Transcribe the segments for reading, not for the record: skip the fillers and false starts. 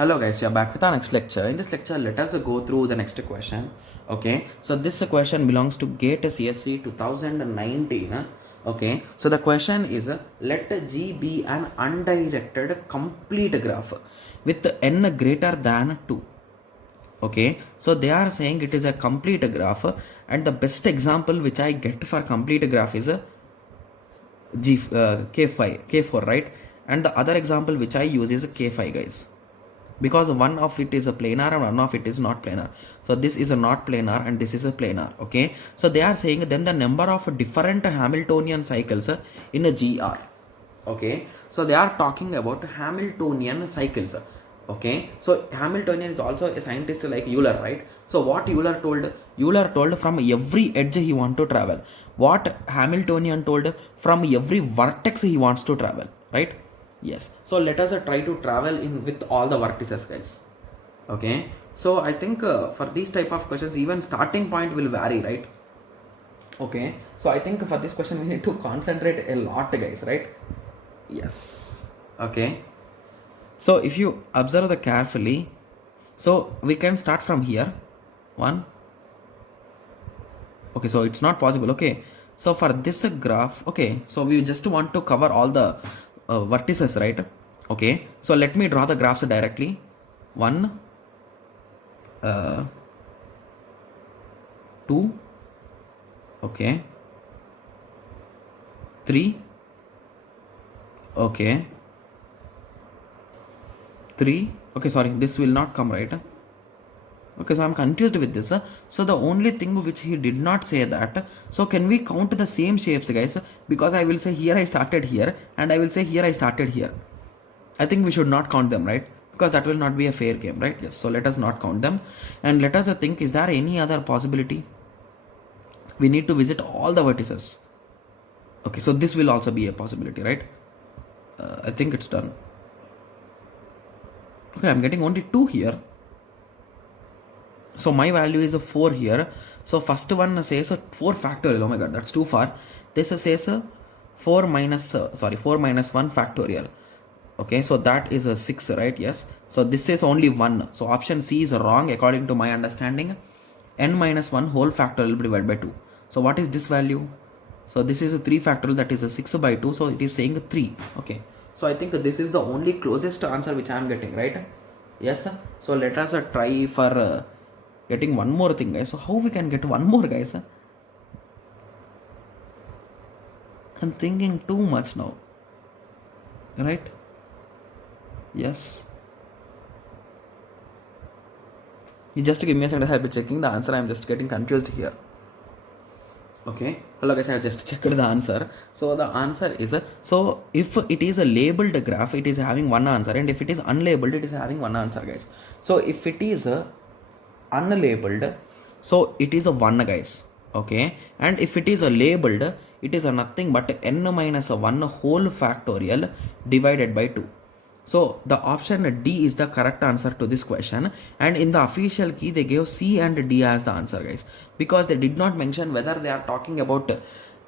Hello guys, we are back with our next lecture. In this lecture, let us go through the next question. Okay, so this question belongs to GATE CSC 2019. Okay, so the question is, let G be an undirected complete graph with n greater than 2. Okay, so they are saying it is a complete graph, and the best example which I get for complete graph is a K4, right? And the other example which I use is a K5, guys, because one of it is a planar and one of it is not planar. So this is a not planar and this is a planar. Okay, so they are saying then the number of different Hamiltonian cycles in a GR. Okay, so they are talking about Hamiltonian cycles. Okay, so Hamiltonian is also a scientist like Euler, right? So what Euler told from every edge he want to travel. What Hamiltonian told, from every vertex he wants to travel, right? Yes, so let us try to travel in with all the vertices, guys. Okay, so I think for these type of questions, even starting point will vary, right? Okay, so I think for this question we need to concentrate a lot, guys, right? Yes. Okay, so if you observe the carefully, so we can start from here. One. Okay, so it's not possible. Okay, so for this graph, okay, so we just want to cover all the vertices, right? Okay, so let me draw the graphs directly. 1, 2, okay, 3, okay, 3, okay, sorry, this will not come, right? Okay, so I'm confused with this. So the only thing which he did not say that, so can we count the same shapes, guys? Because I will say here I started here and I will say here I started here. I think we should not count them, right? Because that will not be a fair game, right? Yes, so let us not count them and let us think, is there any other possibility? We need to visit all the vertices. Okay, so this will also be a possibility, right? I think it's done. Okay, I'm getting only 2 here. So my value is a 4 here. So first one says a 4 factorial. Oh my god, that's too far. This says a 4 minus 1 factorial. Okay, so that is a 6, right? Yes. So this is only 1. So option C is wrong according to my understanding. N minus 1 whole factorial divided by 2. So what is this value? So this is a 3 factorial, that is a 6 by 2. So it is saying 3. Okay. So I think this is the only closest answer which I am getting, right? Yes. So let us try for getting one more thing, guys. So how we can get one more, guys? I'm thinking too much now, right? Yes. You just give me a second. I'll be checking the answer. I'm just getting confused here. Okay. Hello guys, I have just checked the answer. So the answer is, so if it is a labeled graph, it is having one answer, and if it is unlabeled, it is having one answer, guys. So if it is unlabeled, so it is a 1, guys. Okay, and if it is a labeled, it is a nothing but n minus 1 whole factorial divided by 2. So the option D is the correct answer to this question, and in the official key they gave C and D as the answer, guys, because they did not mention whether they are talking about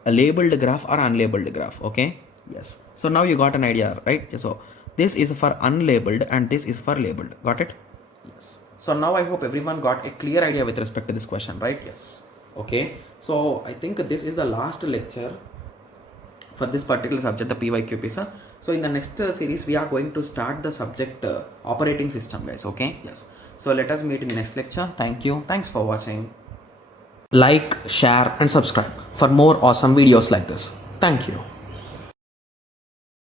a labeled graph or unlabeled graph. Okay, yes, so now you got an idea, right? So this is for unlabeled and this is for labeled. Got it? Yes. So now I hope everyone got a clear idea with respect to this question, right? Yes. Okay, so I think this is the last lecture for this particular subject, the PYQPs. So in the next series we are going to start the subject operating system, guys. Okay, yes. So let us meet in the next lecture. Thank you. Thanks for watching. Like, share and subscribe for more awesome videos like this. Thank you.